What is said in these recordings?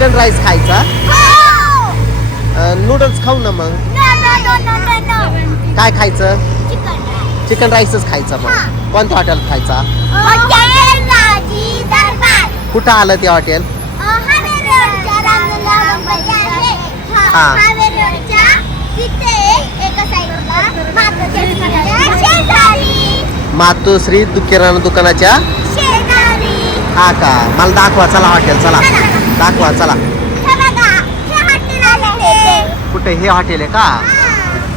Chicken rice खायचा. Noodles खाऊ ना मग. काय खायचं? चिकन राईसच खायचं मग. कोणत्या हॉटेल खायचा? कुठं आलं ते हॉटेल हा. मातोश्री किराणा दुकानाच्या? हा का? मला दाखवा चला हॉटेल चला. दाखवा चला. कुठे? हे हॉटेल आहे का?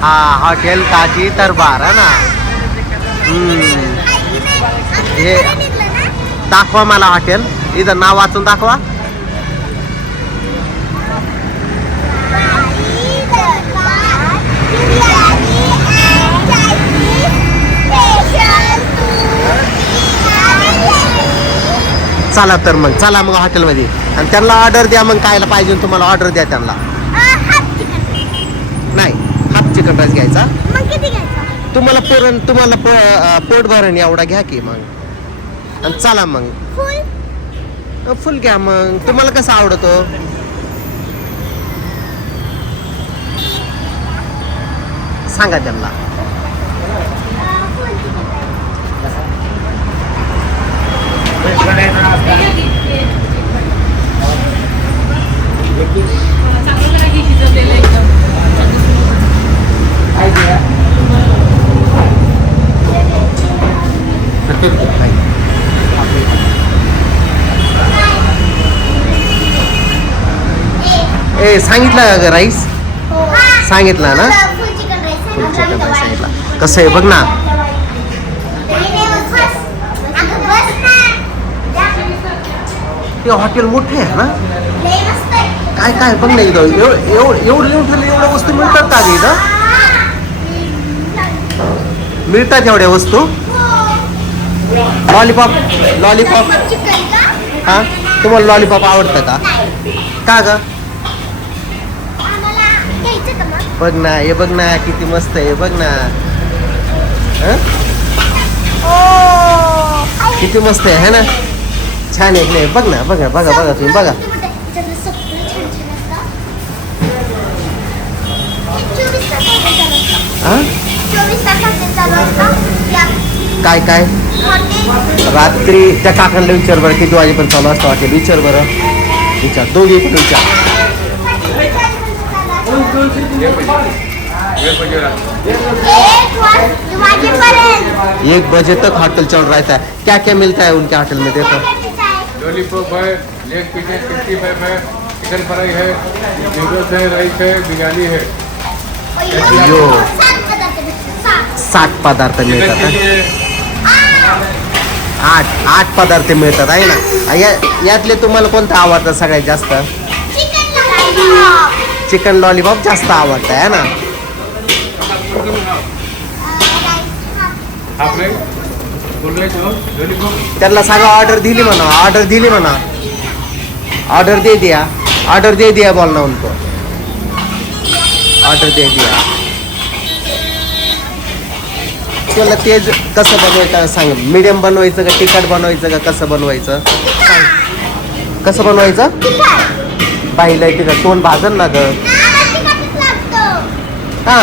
हा. हॉटेल काजी दरबार आहे ना. हे दाखवा मला हॉटेल. इथं नाव वाचून दाखवा. चला तर मग चला मग हॉटेलमध्ये. आणि त्यांना ऑर्डर द्या मग कायला पाहिजे तुम्हाला ऑर्डर द्या त्यांना. नाही हाफ चिकन राईस घ्यायचा. मग किती घ्यायचं? तुम्हाला पुरण तुम्हाला पो- पोट भरण एवढा घ्या की मग. आणि चला मग. फुल? फुल घ्या मग. तुम्हाला कसं आवडतो? सांगा त्यांना. फुल चिकन ए सांगितलं का राईस? सांगितलं ना? Full chicken rice full chicken rice सांगितलं. कसं आहे बघ ना. ते हॉटेल मोठे आहे ना? काय काय बघ ना इथं एवढं एवढं एवढं लिहून ठेवलं एवढ्या वस्तू मिळतात का इथं? मिळतात एवढ्या वस्तू? लॉलीपॉप लॉलीपॉप हा? तुम्हाला लॉलीपॉप आवडतं का? का ग? बघ ना हे बघ ना किती मस्त आहे बघ ना. किती मस्त आहे है ना? छान आहे नाही बघ ना बघा बघा बघा तुम्ही बघा. काय काय? रात्री त्या काकांना विचार बरं किती वाजेपर्यंत चालू असतं विचार बरं. विचार. दोघी पण विचार. एक बजे तक होटल चल रहा है क्या क्या मिलता है उनके होटल में? देखो. लॉलीपॉप है लेग पीस है फाइव है चिकन फ्राई है नूडल्स है राइस है बिरयानी है. यो. सात पदार्थ मिळतात, है. आठ आठ पदार्थ मिळतात, आहे ना? या, यातले तुम्हाला कोणतं आवडतं सगळ्यात जास्त? चिकन लॉलीपॉप जास्त आवडतं आहे ना? ऑर्डर दिली म्हणा ऑर्डर दिली म्हणा. ऑर्डर दे दिया ऑर्डर दे दिया बोलना उनको. ऑर्डर दे दिया. त्याला ते ज- कसं बनवायचं सांग. मीडियम बनवायचं का तिखट बनवायचं का कसं बनवायचं? सांग. कसं बनवायचं? पाहिलं तिखट. तोंड भाजन ना ग. हा.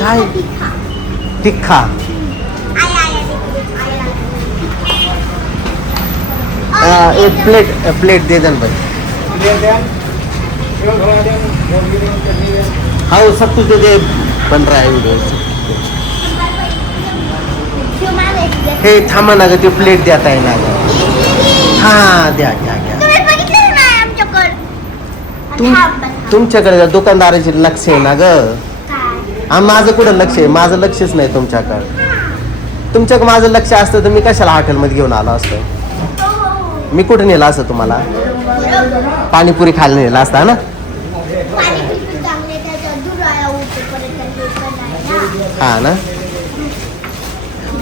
काय? तिखा एक प्लेट प्लेट दे दन भाई. हाँ सब कुछ दे दे. बन रहा है वीडियो हे थांबा ना ग ते प्लेट देत आहे ना ग. हा द्या द्या द्या. तुम तुमच्याकडे दुकानदाराचे लक्ष आहे ना ग. माझं कुठं लक्ष आहे? माझं लक्षच नाही तुमच्याकडं. तुमच्याकडे माझं लक्ष असतं तर मी कशाला हॉटेलमध्ये घेऊन आलो असतो? मी कुठं नेलं असं तुम्हाला? पाणीपुरी खायला नेलं असता ना? हा ना?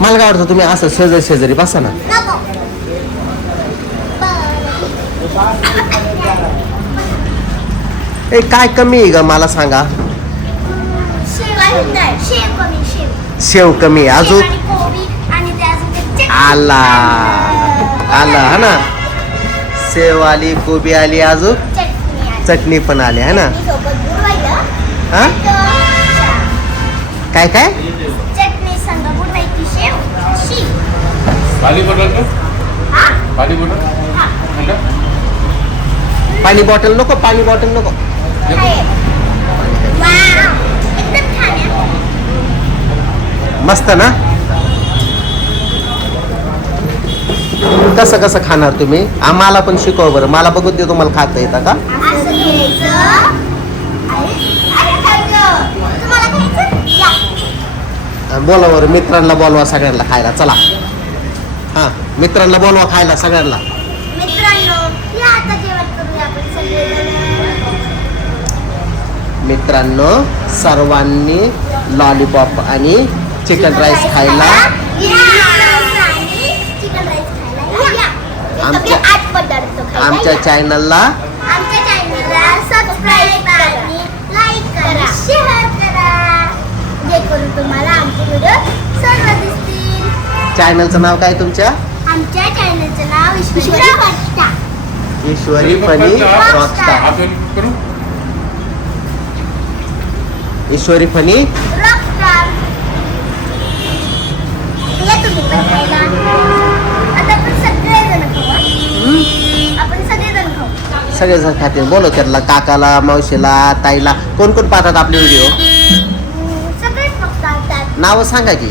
मला काय वाटतं तुम्ही असं शेजारी शेजारी बसा ना. ए काय कमी आहे ग मला सांगा. शेव कमी. अजून. आला. आला हा ना? सेव आली कोबी आली अजून चटणी पण आली है ना. हा? काय काय? हा? हा. पाणी बॉटल नको पाणी बॉटल नको. मस्त ना? कसं कसं खाणार तुम्ही? आम्हाला पण शिकवा बरं. मला बघू दे तुम्हाला खाता येतं का? बोला बरं. मित्रांना बोलवा सगळ्यांना खायला. चला. हां मित्रांना बोलवा खायला सगळ्यांना. मित्रांनो सर्वांनी लॉलीपॉप आणि चिकन राईस खायला आमच्या- आमच्या. चॅनलला आमच्या चॅनलला सबस्क्राईब करा. लाईक करा. शेअर करा. जे करून तुम्हाला आमचे व्हिडिओ सर्व दिसतील. चॅनलचं नाव काय तुमच्या? आमच्या चॅनलचं नाव ईश्वरी वाटता Ishwari funny rockstar Ishwari funny rockstar या तुम्ही पण खायला आता आपण सगळेजण खाऊ हा? आपण सगळेजण खाऊ सगळेजण खातील. बोलो त्यांना काकाला मावशीला ताईला. कोण कोण पाहतात आपले व्हिडिओ नावं सांगा की.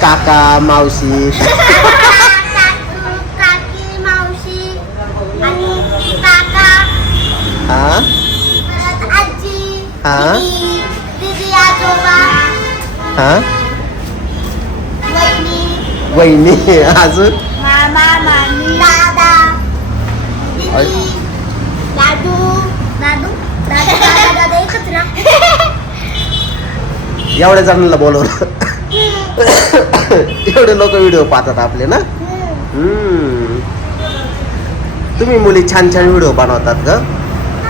काका मावशी. हा? हा. हा? वहिनी. अजून. दीदी दादू दादू दादा दादा दादा एकच ना. एवढ्या जणांना बोलवलं. एवढे लोक व्हिडिओ पाहतात आपले ना? हम्म. तुम्ही मुली छान छान व्हिडिओ बनवतात ग.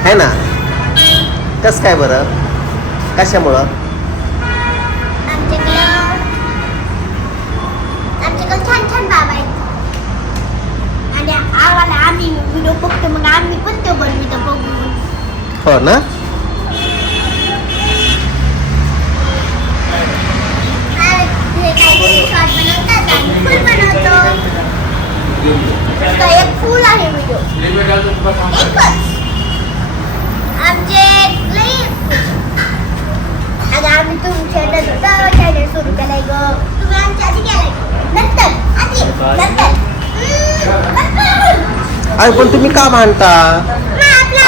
है ना? कस काय बरं? कशामुळं आमच्याकडं आमच्याकडे छान छान बाबा आहेत आणि आम्हाला आम्ही व्हिडिओ बघतो मग आम्ही पण तो बनवितो बघून हो ना आणि हे काहीतरी शॉर्ट बनवतात आणि फुल बनवतो तर एक फुल आहे व्हिडिओ एकच अरे पण तुम्ही का मानता?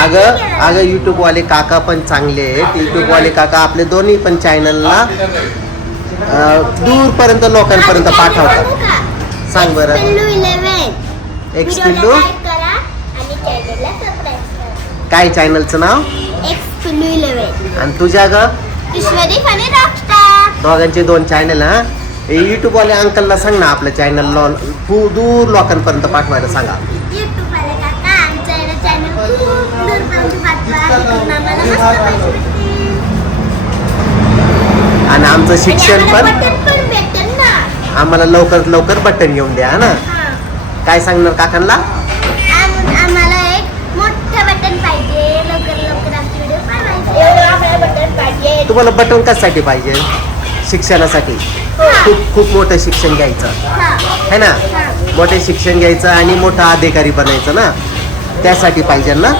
अगं अगं युट्यूबवाले काका पण चांगले आहेत. युट्यूबवाले काका आपले दोन्ही पण चॅनलला दूरपर्यंत लोकांपर्यंत पाठवतात. सांग बरं. एक्स पिल्लू. काय चॅनलचं नाव? आणि तुझ्या ग? दोघांचे दोन चॅनल हा? युट्यूबवाले अंकलला सांग ना आपलं चॅनल दूर लोकांपर्यंत पाठवायला सांगा. आणि आमचं शिक्षण पण आम्हाला लवकरात लवकर बटन घेऊन द्या हा ना. काय सांगणार काकांना? आम- आम्हाला एक मोठं बटन पाहिजे. लवकर लवकर आमचे व्हिडिओ पाहायचे एवढं आम्हाला बटन पाहिजे. तुम्हाला बटन कशासाठी पाहिजे? शिक्षणासाठी? हा. खूप खूप मोठं शिक्षण घ्यायचं. हा. है ना. मोठे शिक्षण घ्यायचं आणि मोठा अधिकारी बनायचं ना? त्यासाठी पाहिजे ना?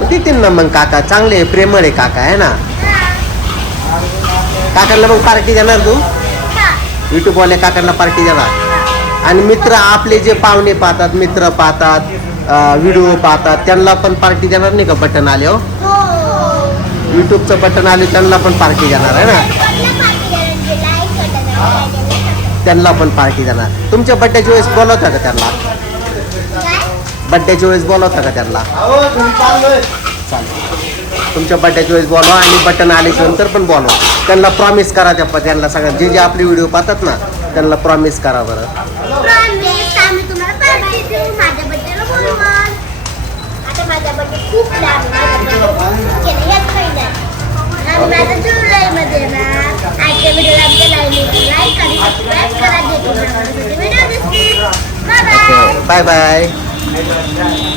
देतील ना मग काका चांगले प्रेमळ आहे काका आहे ना हा. काकांना मग पार्टी देणार तू हा. युट्यूब वाले काकांना पार्टी देणार आणि मित्र आपले जे पाहुणे पाहतात मित्र पाहतात व्हिडिओ पाहतात त्यांना पण पार्टी देणार नाही का बटन आले हो हो. युट्यूबचं बटन आले त्यांना पण पार्टी देणार आहे ना subscribe. त्यांना पण पार्टी देणार तुमच्या बड्डेच्या वेळेस बोलवता का त्यांना काय? बड्डेच्या वेळेस बोलवता का त्यांना? चालेल. तुमच्या बड्डेच्या वेळेस बोलवा आणि बटन आल्याच्यानंतर पण बोलवा. त्यांना प्रॉमिस करा त्या त्यांना सगळ्या जे जे आपले व्हिडिओ पाहतात ना त्यांना प्रॉमिस करा बरं. Bye bye bye bye